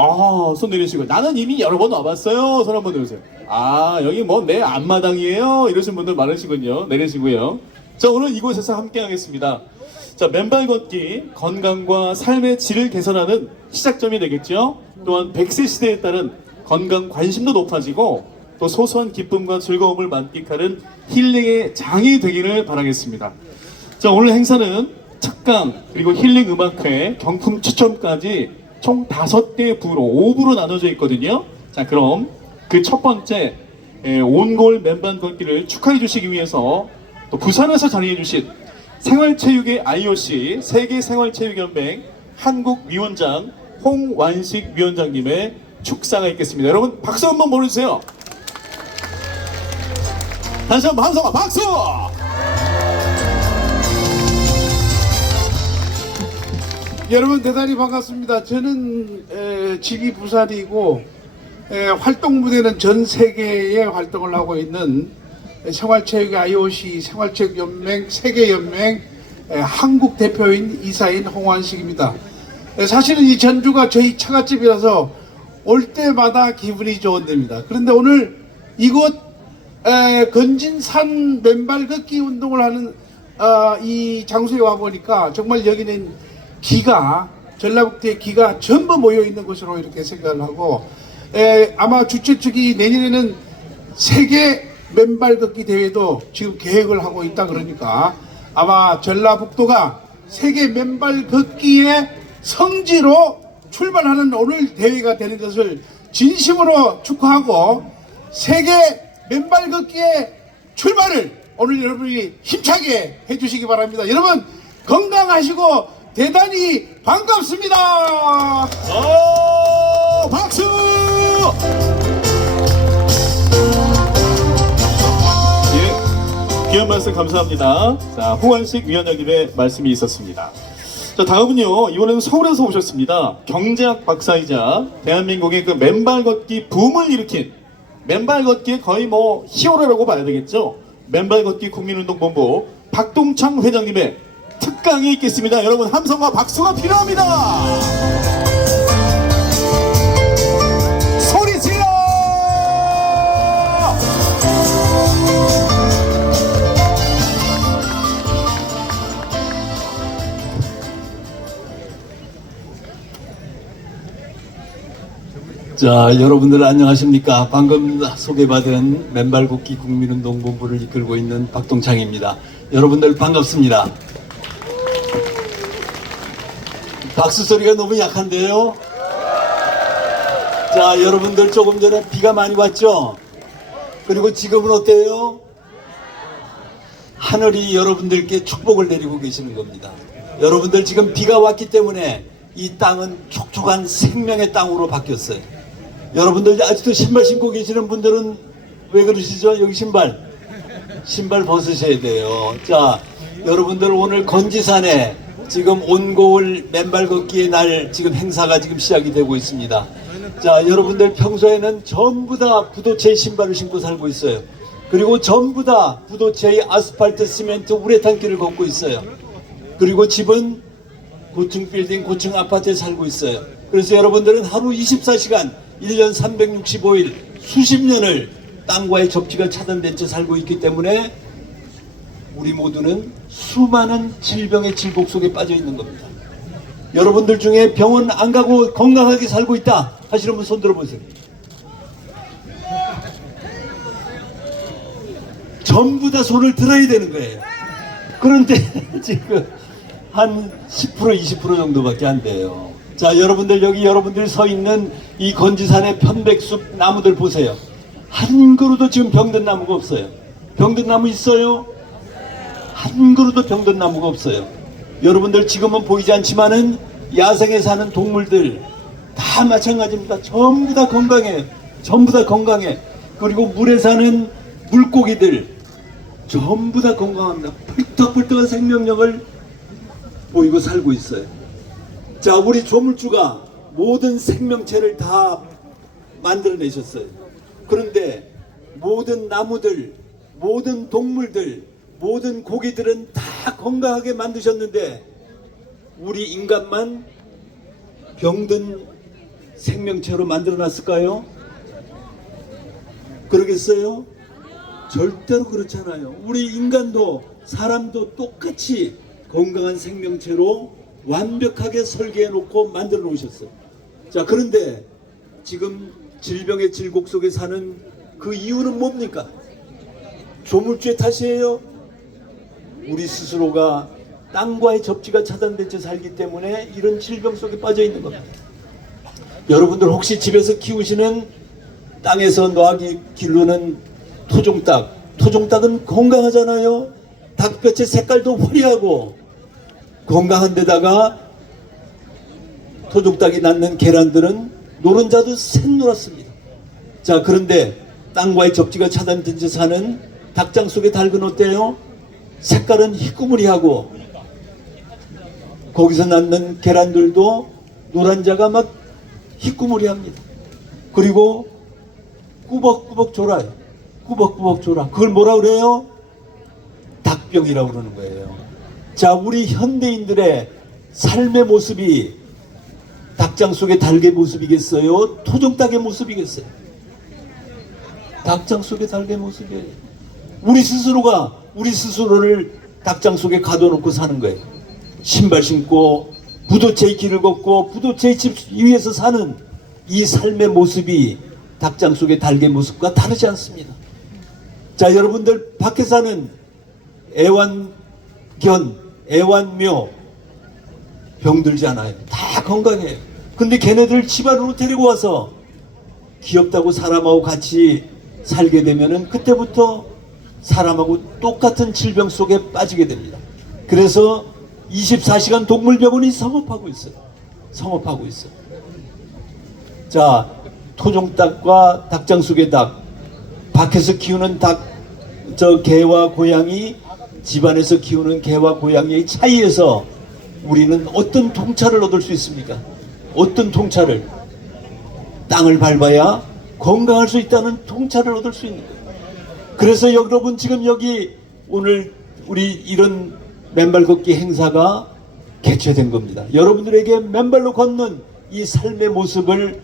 아, 손 내리시고. 나는 이미 여러 번 와봤어요. 손 한번 들으세요. 아, 여기 뭐 내 앞마당이에요. 이러신 분들 많으시군요. 내리시고요. 자, 오늘 이곳에서 함께 하겠습니다. 자, 맨발 걷기, 건강과 삶의 질을 개선하는 시작점이 되겠죠. 또한 100세 시대에 따른 건강 관심도 높아지고 또 소소한 기쁨과 즐거움을 만끽하는 힐링의 장이 되기를 바라겠습니다. 자, 오늘 행사는 특강 그리고 힐링 음악회 경품 추첨까지 총 5개 부로 5부로 나눠져 있거든요. 자, 그럼 그 첫 번째 온골 맨발 걷기를 축하해 주시기 위해서 또 부산에서 자리해 주신 생활체육의 IOC 세계생활체육연맹 한국위원장 홍완식 위원장님의 축사가 있겠습니다. 여러분 박수 한번 보내주세요. 다시 한번 함성아 박수! 여러분 대단히 반갑습니다. 저는 집이 부산이고 활동 무대는 전 세계에 활동을 하고 있는 생활체육 IOC 생활체육연맹 세계연맹 한국 대표인 이사인 홍완식입니다. 사실은 이 전주가 저희 처갓집이라서 올 때마다 기분이 좋은 데입니다. 그런데 오늘 이곳 건진산 맨발 걷기 운동을 하는 이 장소에 와 보니까 정말 여기는 기가 전라북도의 기가 전부 모여 있는 곳으로 이렇게 생각을 하고 아마 주최 측이 내년에는 세계 맨발 걷기 대회도 지금 계획을 하고 있다 그러니까 아마 전라북도가 세계 맨발 걷기의 성지로 출발하는 오늘 대회가 되는 것을 진심으로 축하하고 세계 맨발 걷기의 출발을 오늘 여러분이 힘차게 해주시기 바랍니다. 여러분 건강하시고 대단히 반갑습니다. 오, 박수! 예, 귀한 말씀 감사합니다. 자, 홍완식 위원장님의 말씀이 있었습니다. 자, 다음은요, 이번에는 서울에서 오셨습니다. 경제학 박사이자 대한민국의 그 맨발 걷기 붐을 일으킨 맨발 걷기의 거의 뭐 히어로라고 봐야 되겠죠. 맨발 걷기 국민운동본부 박동창 회장님의 특강이 있겠습니다. 여러분 함성과 박수가 필요합니다. 소리 질러! 자, 여러분들 안녕하십니까? 방금 소개받은 맨발 걷기 국민운동본부를 이끌고 있는 박동창입니다. 여러분들 반갑습니다. 박수 소리가 너무 약한데요. 자, 여러분들 조금 전에 비가 많이 왔죠? 그리고 지금은 어때요? 하늘이 여러분들께 축복을 내리고 계시는 겁니다. 여러분들 지금 비가 왔기 때문에 이 땅은 촉촉한 생명의 땅으로 바뀌었어요. 여러분들 아직도 신발 신고 계시는 분들은 왜 그러시죠? 여기 신발 벗으셔야 돼요. 자, 여러분들 오늘 건지산에 지금 온고을 맨발 걷기의 날 지금 행사가 지금 시작이 되고 있습니다. 자, 여러분들 평소에는 전부 다 부도체의 신발을 신고 살고 있어요. 그리고 전부 다 부도체의 아스팔트, 시멘트, 우레탄 길을 걷고 있어요. 그리고 집은 고층 빌딩, 고층 아파트에 살고 있어요. 그래서 여러분들은 하루 24시간 1년 365일 수십 년을 땅과의 접지가 차단된 채 살고 있기 때문에 우리 모두는 수많은 질병의 질복 속에 빠져 있는 겁니다. 여러분들 중에 병원 안 가고 건강하게 살고 있다 하시는 분 손 들어보세요. 전부 다 손을 들어야 되는 거예요. 그런데 지금 한 10% 20% 정도밖에 안 돼요. 자, 여러분들 여기 여러분들 서 있는 이 건지산의 편백숲 나무들 보세요. 한 그루도 지금 병든 나무가 없어요. 병든 나무 있어요? 한 그루도 병든 나무가 없어요. 여러분들 지금은 보이지 않지만은 야생에 사는 동물들 다 마찬가지입니다. 전부 다 건강해요. 전부 다 건강해. 그리고 물에 사는 물고기들 전부 다 건강합니다. 펄떡펄떡한 생명력을 보이고 살고 있어요. 자, 우리 조물주가 모든 생명체를 다 만들어내셨어요. 그런데 모든 나무들, 모든 동물들, 모든 고기들은 다 건강하게 만드셨는데 우리 인간만 병든 생명체로 만들어 놨을까요? 그러겠어요? 절대로 그렇잖아요. 우리 인간도 사람도 똑같이 건강한 생명체로 완벽하게 설계해 놓고 만들어 놓으셨어요. 자, 그런데 지금 질병의 질곡 속에 사는 그 이유는 뭡니까? 조물주의 탓이에요. 우리 스스로가 땅과의 접지가 차단된 채 살기 때문에 이런 질병 속에 빠져 있는 겁니다. 여러분들 혹시 집에서 키우시는 땅에서 노하기 기르는 토종닭은 건강하잖아요. 닭뼈의 색깔도 화려하고 건강한 데다가 토종닭이 낳는 계란들은 노른자도 샛노랗습니다. 자, 그런데 땅과의 접지가 차단된 채 사는 닭장 속의 닭은 어때요? 색깔은 희끄무리하고 거기서 낳는 계란들도 노란자가 막 희끄무리합니다. 그리고 꾸벅꾸벅 졸아요. 꾸벅꾸벅 졸아. 그걸 뭐라 그래요? 닭병이라고 그러는 거예요. 자, 우리 현대인들의 삶의 모습이 닭장 속의 닭의 모습이겠어요? 토종닭의 모습이겠어요? 닭장 속의 닭의 모습이에요. 우리 스스로가 우리 스스로를 닭장 속에 가둬놓고 사는 거예요. 신발 신고 부도체의 길을 걷고 부도체의 집 위에서 사는 이 삶의 모습이 닭장 속의 닭의 모습과 다르지 않습니다. 자, 여러분들 밖에 사는 애완견, 애완묘 병들지 않아요. 다 건강해요. 근데 걔네들 집안으로 데리고 와서 귀엽다고 사람하고 같이 살게 되면은 그때부터 사람하고 똑같은 질병 속에 빠지게 됩니다. 그래서 24시간 동물병원이 성업하고 있어요. 성업하고 있어요. 자, 토종닭과 닭장 속의 닭, 밖에서 키우는 개와 고양이, 집안에서 키우는 개와 고양이의 차이에서 우리는 어떤 통찰을 얻을 수 있습니까? 어떤 통찰을? 땅을 밟아야 건강할 수 있다는 통찰을 얻을 수 있는 거예요. 그래서 여러분 지금 여기 오늘 우리 이런 맨발 걷기 행사가 개최된 겁니다. 여러분들에게 맨발로 걷는 이 삶의 모습을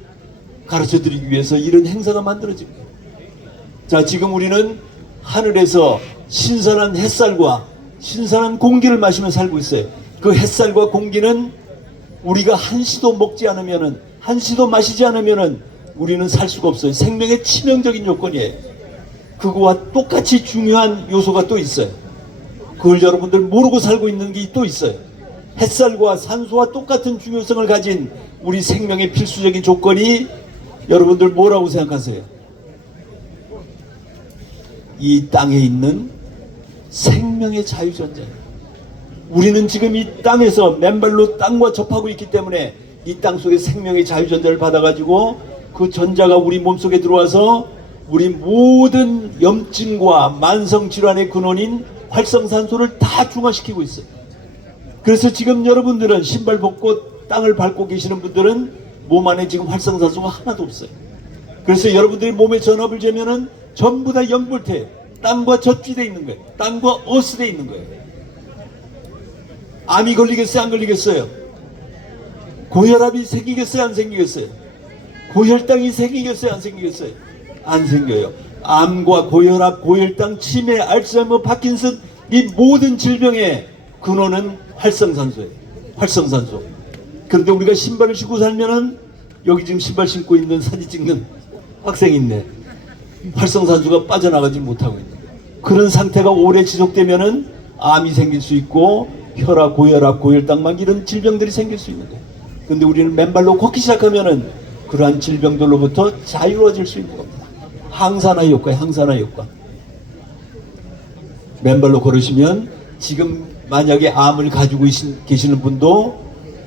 가르쳐 드리기 위해서 이런 행사가 만들어집니다. 자, 지금 우리는 하늘에서 신선한 햇살과 신선한 공기를 마시며 살고 있어요. 그 햇살과 공기는 우리가 한시도 먹지 않으면은, 한시도 마시지 않으면은 우리는 살 수가 없어요. 생명의 치명적인 요건이에요. 그거와 똑같이 중요한 요소가 또 있어요. 그걸 여러분들 모르고 살고 있는 게 또 있어요. 햇살과 산소와 똑같은 중요성을 가진 우리 생명의 필수적인 조건이 여러분들 뭐라고 생각하세요? 이 땅에 있는 생명의 자유전자예요. 우리는 지금 이 땅에서 맨발로 땅과 접하고 있기 때문에 이 땅 속에 생명의 자유전자를 받아가지고 그 전자가 우리 몸속에 들어와서 우리 모든 염증과 만성질환의 근원인 활성산소를 다 중화시키고 있어요. 그래서 지금 여러분들은 신발 벗고 땅을 밟고 계시는 분들은 몸 안에 지금 활성산소가 하나도 없어요. 그래서 여러분들이 몸에 전압을 재면은 전부 다 영불태, 땅과 접지되어 있는 거예요. 땅과 어스되어 있는 거예요. 암이 걸리겠어요? 안 걸리겠어요? 고혈압이 생기겠어요? 안 생기겠어요? 고혈당이 생기겠어요? 안 생기겠어요? 안 생겨요. 암과 고혈압, 고혈당, 치매, 알츠하이머, 파킨슨 이 모든 질병의 근원은 활성산소예요. 활성산소. 그런데 우리가 신발을 신고 살면은 여기 지금 신발 신고 있는 사진 찍는 학생이 있네. 활성산소가 빠져나가지 못하고 있는 그런 상태가 오래 지속되면은 암이 생길 수 있고 혈압, 고혈압, 고혈당만 이런 질병들이 생길 수 있는 거예요. 근데 우리는 맨발로 걷기 시작하면은 그러한 질병들로부터 자유로워질 수 있는 겁니다. 항산화 효과예요. 항산화 효과. 맨발로 걸으시면 지금 만약에 암을 가지고 계시는 분도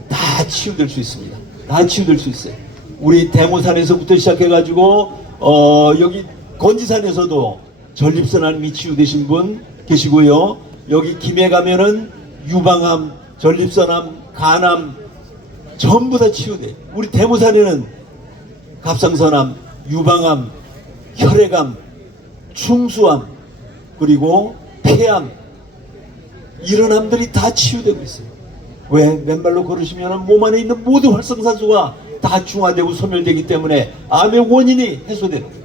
다 치유될 수 있습니다. 다 치유될 수 있어요. 우리 대모산에서부터 시작해가지고 여기 건지산에서도 전립선암이 치유되신 분 계시고요. 여기 김해 가면은 유방암, 전립선암, 간암 전부 다 치유돼. 우리 대모산에는 갑상선암, 유방암, 혈액암, 충수암, 그리고 폐암 이런 암들이 다 치유되고 있어요. 왜? 맨발로 걸으시면 몸 안에 있는 모든 활성산소가 다 중화되고 소멸되기 때문에 암의 원인이 해소되는 거예요.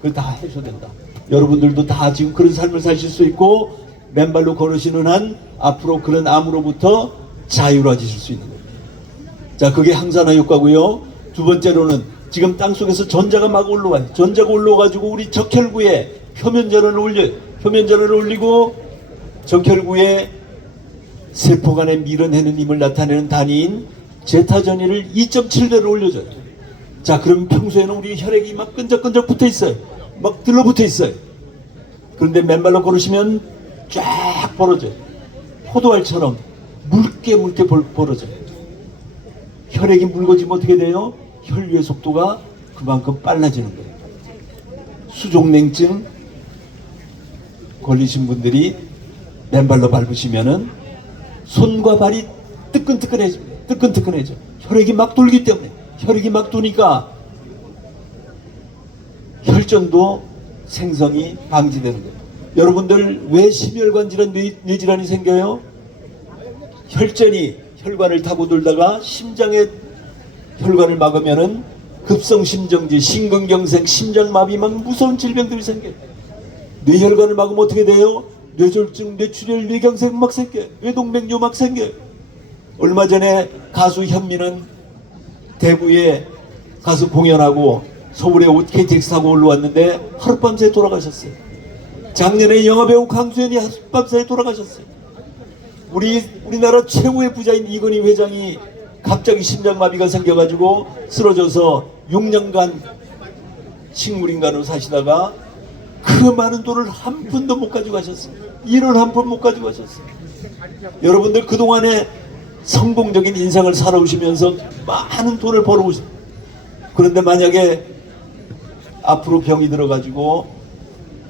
그거 다 해소된다. 여러분들도 다 지금 그런 삶을 사실 수 있고 맨발로 걸으시는 한 앞으로 그런 암으로부터 자유로워지실 수 있는 겁니다. 자, 그게 항산화 효과고요. 두 번째로는 지금 땅속에서 전자가 막 올라와요. 전자가 올라와가지고 우리 적혈구에 표면전원을 올려요. 표면전원을 올리고 적혈구에 세포 간에 밀어내는 힘을 나타내는 단위인 제타전위를 2.7배로 올려줘요. 자, 그럼 평소에는 우리 혈액이 막 끈적끈적 붙어 있어요. 막 들러붙어 있어요. 그런데 맨발로 걸으시면 쫙 벌어져요. 포도알처럼 묽게 벌어져요. 혈액이 묽어지면 어떻게 돼요? 혈류의 속도가 그만큼 빨라지는 거예요. 수족냉증 걸리신 분들이 맨발로 밟으시면은 손과 발이 뜨끈뜨끈해져. 혈액이 막 돌기 때문에. 혈액이 막 도니까 혈전도 생성이 방지되는 거예요. 여러분들 왜 심혈관 질환, 뇌질환이 생겨요? 혈전이 혈관을 타고 돌다가 심장에 혈관을 막으면은 급성심정지, 심근경색, 심장마비 막 무서운 질병들이 생겨요. 뇌혈관을 막으면 어떻게 돼요? 뇌졸중, 뇌출혈, 뇌경색 막 생겨요. 뇌동맥류 막 생겨요. 얼마 전에 가수 현미는 대구에 가서 공연하고 서울에 KTX 타고 올라왔는데 하룻밤새 돌아가셨어요. 작년에 영화배우 강수현이 하룻밤새 돌아가셨어요. 우리나라 최고의 부자인 이건희 회장이 갑자기 심장마비가 생겨가지고 쓰러져서 6년간 식물인간으로 사시다가 그 많은 돈을 한 푼도 못 가지고 가셨어요. 1원 한 푼 못 가지고 가셨어요. 여러분들 그동안에 성공적인 인생을 살아오시면서 많은 돈을 벌어오셨어요. 그런데 만약에 앞으로 병이 들어가지고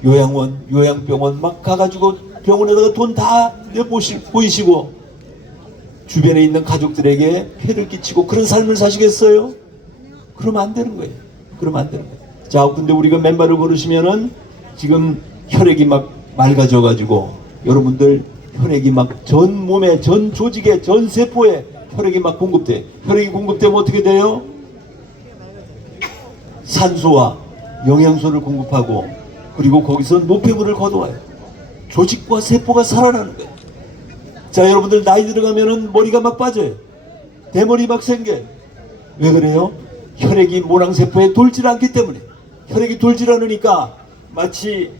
요양원, 요양병원 막 가가지고 병원에다가 돈 다 내보이시고 주변에 있는 가족들에게 폐를 끼치고 그런 삶을 사시겠어요? 그러면 안 되는 거예요. 그러면 안 되는 거예요. 자, 근데 우리가 맨발을 걸으시면은 지금 혈액이 막 맑아져가지고 여러분들 혈액이 막 전 몸에, 전 조직에, 전 세포에 혈액이 막 공급돼. 혈액이 공급되면 어떻게 돼요? 산소와 영양소를 공급하고 그리고 거기서 노폐물을 걷어와요. 조직과 세포가 살아나는 거예요. 자, 여러분들 나이 들어가면은 머리가 막 빠져요. 대머리 막 생겨요. 왜 그래요? 혈액이 모낭세포에 돌질 않기 때문에. 혈액이 돌질 않으니까 마치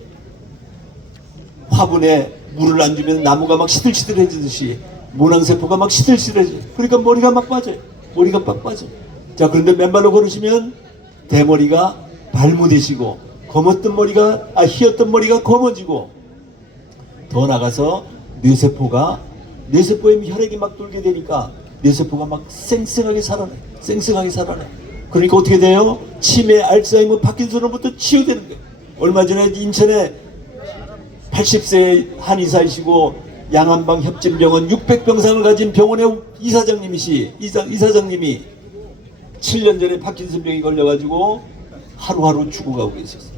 화분에 물을 안 주면 나무가 막 시들시들해지듯이 모낭세포가 막 시들시들해져요. 그러니까 머리가 막 빠져요. 머리가 막 빠져요. 자, 그런데 맨발로 걸으시면 대머리가 발무되시고 희었던 머리가 검어지고 더 나가서 뇌세포에 혈액이 막 돌게 되니까 뇌세포가 막 쌩쌩하게 살아나요. 쌩쌩하게 살아나요. 그러니까 어떻게 돼요? 치매, 알츠하이머, 파킨슨으로부터 치유되는 거예요. 얼마 전에 인천에 80세 한의사이시고 양안방 협진병원 600병상을 가진 병원의 이사장님이 7년 전에 파킨슨병이 걸려가지고 하루하루 죽어가고 계셨어요.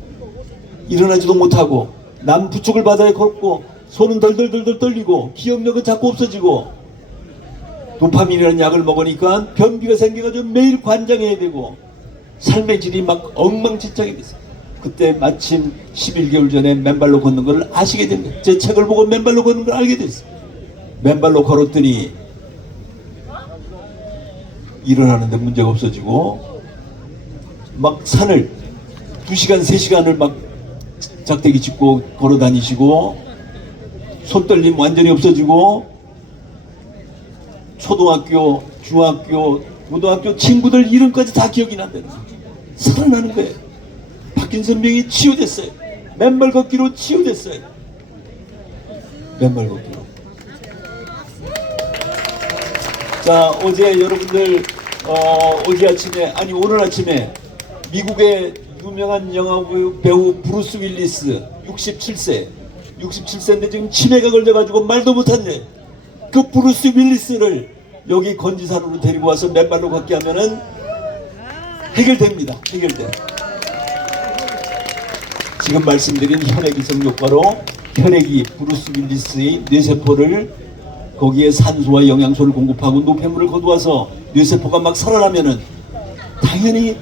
일어나지도 못하고 남 부축을 바다에 걷고 손은 덜덜덜덜 떨리고 기억력은 자꾸 없어지고 도파민이라는 약을 먹으니까 변비가 생겨가지고 매일 관장해야 되고 삶의 질이 막 엉망진창이 됐어요. 그때 마침 11개월 전에 맨발로 걷는 걸 아시게 된 거예요. 제 책을 보고 맨발로 걷는 걸 알게 됐어요. 맨발로 걸었더니 일어나는데 문제가 없어지고 막 산을 2시간 3시간을 막 작대기 짚고 걸어 다니시고 손떨림 완전히 없어지고 초등학교, 중학교, 고등학교 친구들 이름까지 다 기억이 난다는 거예요. 살아나는 거예요. 파킨슨병이 치유됐어요. 맨발 걷기로 치유됐어요. 맨발 걷기로. 자, 어제 여러분들 오늘 아침에 미국의 유명한 영화 배우 브루스 윌리스 67세인데 지금 치매가 걸려가지고 말도 못한대. 그 브루스 윌리스를 여기 건지사로로 데리고 와서 맨발로 걷게 하면은 해결됩니다. 해결돼. 지금 말씀드린 혈액이성 효과로 혈액이 브루스 윌리스의 뇌세포를 거기에 산소와 영양소를 공급하고 노폐물을 거두어서 뇌세포가 막 살아나면은 당연히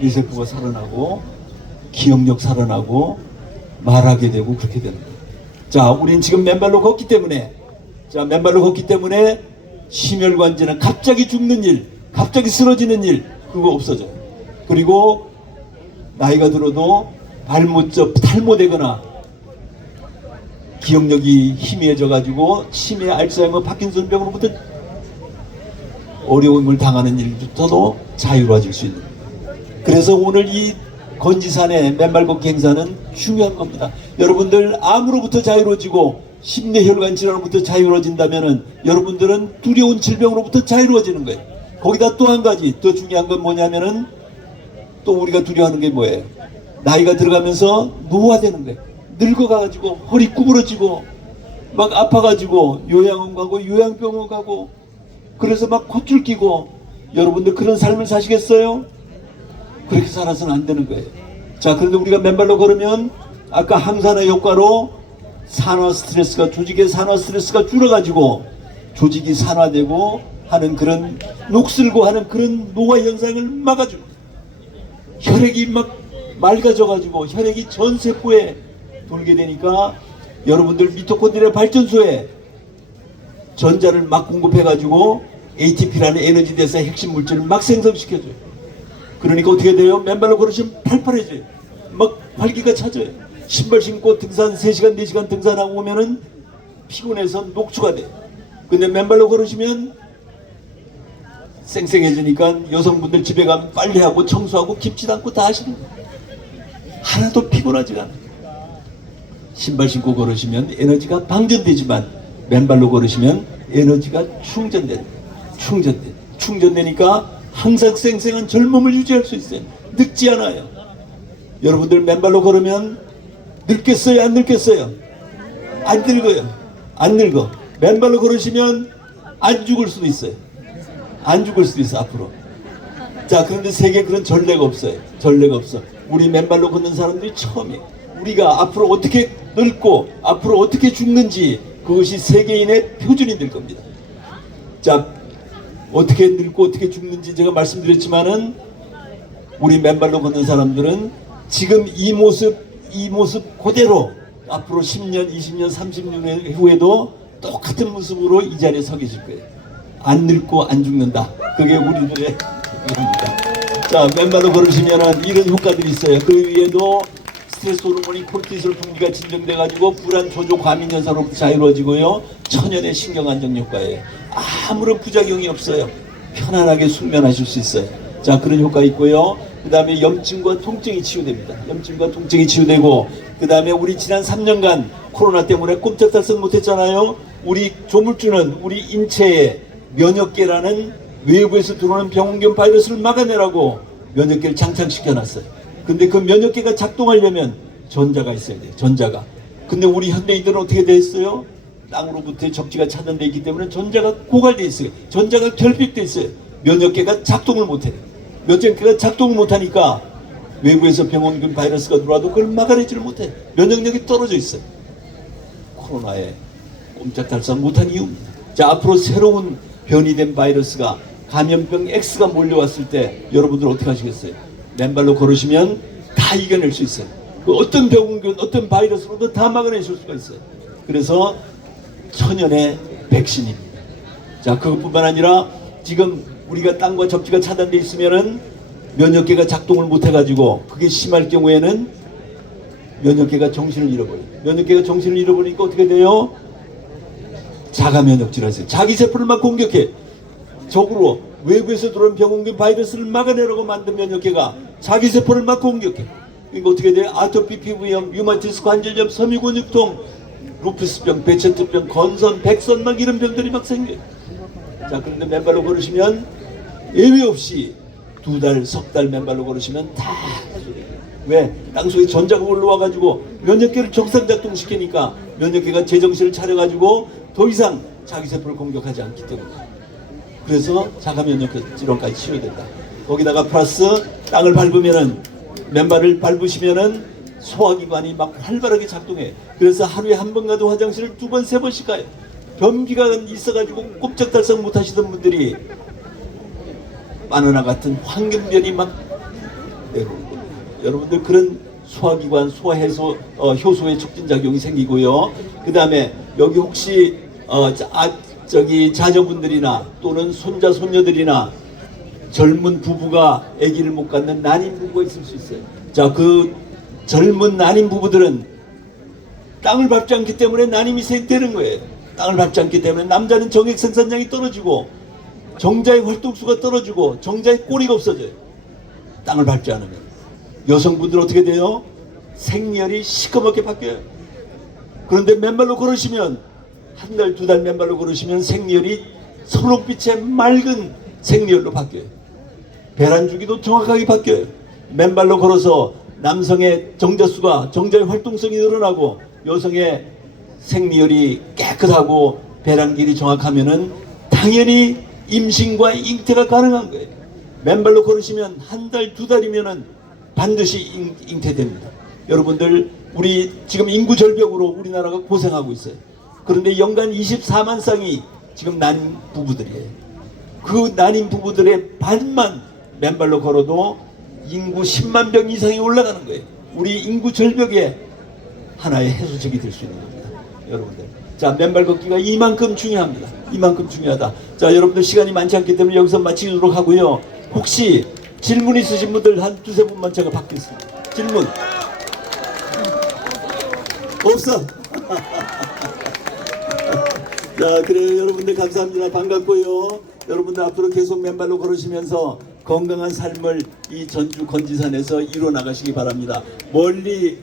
뇌세포가 살아나고 기억력 살아나고 말하게 되고 그렇게 되는 거예요. 자, 우린 지금 맨발로 걷기 때문에 심혈관계는 갑자기 죽는 일, 갑자기 쓰러지는 일 그거 없어져요. 그리고 나이가 들어도 발못져 탈모되거나 기억력이 희미해져 가지고 치매, 알츠하이머, 파킨슨 병으로부터 어려움을 당하는 일부터도 자유로워질 수 있는. 그래서 오늘 이 건지산의 맨발 걷기 행사는 중요한 겁니다. 여러분들 암으로부터 자유로워지고 심뇌혈관 질환으로부터 자유로워진다면은 여러분들은 두려운 질병으로부터 자유로워지는 거예요. 거기다 또 한 가지 더 중요한 건 뭐냐면은 또 우리가 두려워하는 게 뭐예요? 나이가 들어가면서 노화되는 거예요. 늙어가지고 허리 구부러지고 막 아파가지고 요양원 가고 요양병원 가고 그래서 막 콧줄 끼고 여러분들 그런 삶을 사시겠어요? 그렇게 살아서는 안 되는 거예요. 자, 그런데 우리가 맨발로 걸으면 아까 항산화 효과로 산화 스트레스가 조직의 산화 스트레스가 줄어가지고 조직이 산화되고 하는 그런 녹슬고 하는 그런 노화 현상을 막아주고 혈액이 막 맑아져가지고 혈액이 전 세포에 돌게 되니까 여러분들 미토콘드리아 발전소에 전자를 막 공급해가지고 ATP라는 에너지 대사 핵심 물질을 막 생성시켜줘요. 그러니까 어떻게 돼요? 맨발로 걸으시면 팔팔해져요. 막 활기가 차져요. 신발 신고 등산 3시간 4시간 등산하고 오면은 피곤해서 녹초가 돼요. 근데 맨발로 걸으시면 쌩쌩해지니까 여성분들 집에 가면 빨래하고 청소하고 김치 담고 다 하시는 거예요. 하나도 피곤하지가 않아요. 신발 신고 걸으시면 에너지가 방전되지만 맨발로 걸으시면 에너지가 충전되니까 항상 쌩쌩한 젊음을 유지할 수 있어요. 늙지 않아요. 여러분들 맨발로 걸으면 늙겠어요? 안 늙겠어요? 안 늙어요. 안 늙어. 맨발로 걸으시면 안 죽을 수도 있어요. 안 죽을 수도 있어 앞으로. 자, 그런데 세계에 그런 전례가 없어요. 전례가 없어. 우리 맨발로 걷는 사람들이 처음이에요. 우리가 앞으로 어떻게 늙고 앞으로 어떻게 죽는지 그것이 세계인의 표준이 될 겁니다. 자, 어떻게 늙고 어떻게 죽는지 제가 말씀드렸지만은 우리 맨발로 걷는 사람들은 지금 이 모습 그대로 앞으로 10년, 20년, 30년 후에도 똑같은 모습으로 이 자리에 서 계실 거예요. 안 늙고 안 죽는다. 그게 우리들의 겁니다. 자, 맨발로 걸으시면은 이런 효과들이 있어요. 그 위에도 스트레스 호르몬이 코르티솔 분비가 진정돼 가지고 불안, 조조, 과민 현상으로부터 자유로워지고요. 천연의 신경 안정 효과예요. 아무런 부작용이 없어요. 편안하게 숙면하실 수 있어요. 자, 그런 효과 있고요. 그 다음에 염증과 통증이 치유됩니다. 염증과 통증이 치유되고, 그 다음에 우리 지난 3년간 코로나 때문에 꼼짝달싹 못했잖아요. 우리 조물주는 우리 인체에 면역계라는 외부에서 들어오는 병원균 바이러스를 막아내라고 면역계를 장착시켜놨어요. 근데 그 면역계가 작동하려면 전자가 있어야 돼요. 전자가. 근데 우리 현대인들은 어떻게 돼 있어요? 땅으로부터의 적지가 차단되어 있기 때문에 전자가 고갈되어 있어요. 전자가 결핍되어 있어요. 면역계가 작동을 못해요. 면역계가 작동을 못하니까 외부에서 병원균 바이러스가 들어와도 그걸 막아내지를 못해요. 면역력이 떨어져 있어요. 코로나에 꼼짝달싹 못한 이유입니다. 자, 앞으로 새로운 변이된 바이러스가 감염병 X가 몰려왔을 때 여러분들 어떻게 하시겠어요? 맨발로 걸으시면 다 이겨낼 수 있어요. 그 어떤 병균, 어떤 바이러스로도 다 막아내실 수가 있어요. 그래서 천연의 백신입니다. 자, 그것뿐만 아니라 지금 우리가 땅과 접지가 차단되어 있으면은 면역계가 작동을 못해가지고 그게 심할 경우에는 면역계가 정신을 잃어버려요. 면역계가 정신을 잃어버리니까 어떻게 돼요? 자가 면역질을 하세요. 자기 세포를 막 공격해. 적으로 외부에서 들어온 병원균 바이러스를 막아내라고 만든 면역계가 자기 세포를 막 공격해. 그러니까 어떻게 돼요? 아토피 피부염, 류마티스 관절염, 섬유근육통, 루푸스병, 베체트병, 건선, 백선 막 이런 병들이 막 생겨요. 자, 그런데 맨발로 걸으시면 예외 없이 2달, 석 달 맨발로 걸으시면 다 왜? 땅속에 전자가 올라와가지고 면역계를 정상작동시키니까 면역계가 제정신을 차려가지고 더 이상 자기 세포를 공격하지 않기 때문에. 그래서 자가 면역 질환까지 치료된다. 거기다가 플러스 땅을 밟으면은 맨발을 밟으시면은 소화기관이 막 활발하게 작동해. 그래서 하루에 한 번 가도 화장실을 2번, 3번씩 가요. 변비가 있어가지고 꼼짝달싹 못하시던 분들이 바나나 같은 황금별이 막 내려오는 겁니다. 여러분들 그런 소화기관, 소화해소, 효소의 촉진 작용이 생기고요. 그 다음에 여기 혹시 저기 자녀분들이나 또는 손자 손녀들이나 젊은 부부가 아기를 못 갖는 난임 부부가 있을 수 있어요. 자, 그 젊은 난임 부부들은 땅을 밟지 않기 때문에 난임이 되는 거예요. 땅을 밟지 않기 때문에 남자는 정액 생산량이 떨어지고 정자의 활동수가 떨어지고 정자의 꼬리가 없어져요. 땅을 밟지 않으면. 여성분들 어떻게 돼요? 생리혈이 시커멓게 바뀌어요. 그런데 맨발로 걸으시면 한 달, 두 달 맨발로 걸으시면 생리혈이 선홍빛의 맑은 생리혈로 바뀌어요. 배란 주기도 정확하게 바뀌어요. 맨발로 걸어서 남성의 정자수가 정자의 활동성이 늘어나고 여성의 생리혈이 깨끗하고 배란길이 정확하면은 당연히 임신과 잉태가 가능한 거예요. 맨발로 걸으시면 한 달, 두 달이면은 반드시 잉태됩니다. 여러분들 우리 지금 인구 절벽으로 우리나라가 고생하고 있어요. 그런데 연간 24만 쌍이 지금 난임 부부들이에요. 그 난임 부부들의 반만 맨발로 걸어도 인구 10만 명 이상이 올라가는 거예요. 우리 인구 절벽에 하나의 해소책이 될 수 있는 겁니다. 여러분들. 자, 맨발 걷기가 이만큼 중요합니다. 이만큼 중요하다. 자, 여러분들 시간이 많지 않기 때문에 여기서 마치도록 하고요. 혹시 질문 있으신 분들 한 두세 분만 제가 받겠습니다. 질문. 없어. 자, 그래요. 여러분들 감사합니다. 반갑고요. 여러분들 앞으로 계속 맨발로 걸으시면서 건강한 삶을 이 전주 건지산에서 이뤄 나가시기 바랍니다. 멀리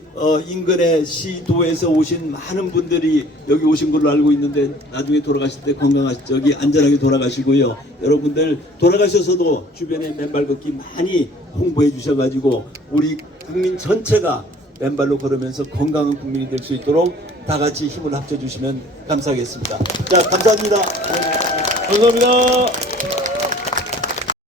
인근의 시도에서 오신 많은 분들이 여기 오신 걸로 알고 있는데 나중에 돌아가실 때 저기 안전하게 돌아가시고요. 여러분들 돌아가셔서도 주변에 맨발 걷기 많이 홍보해 주셔가지고 우리 국민 전체가 맨발로 걸으면서 건강한 국민이 될 수 있도록 다 같이 힘을 합쳐 주시면 감사하겠습니다. 자, 감사합니다. 감사합니다.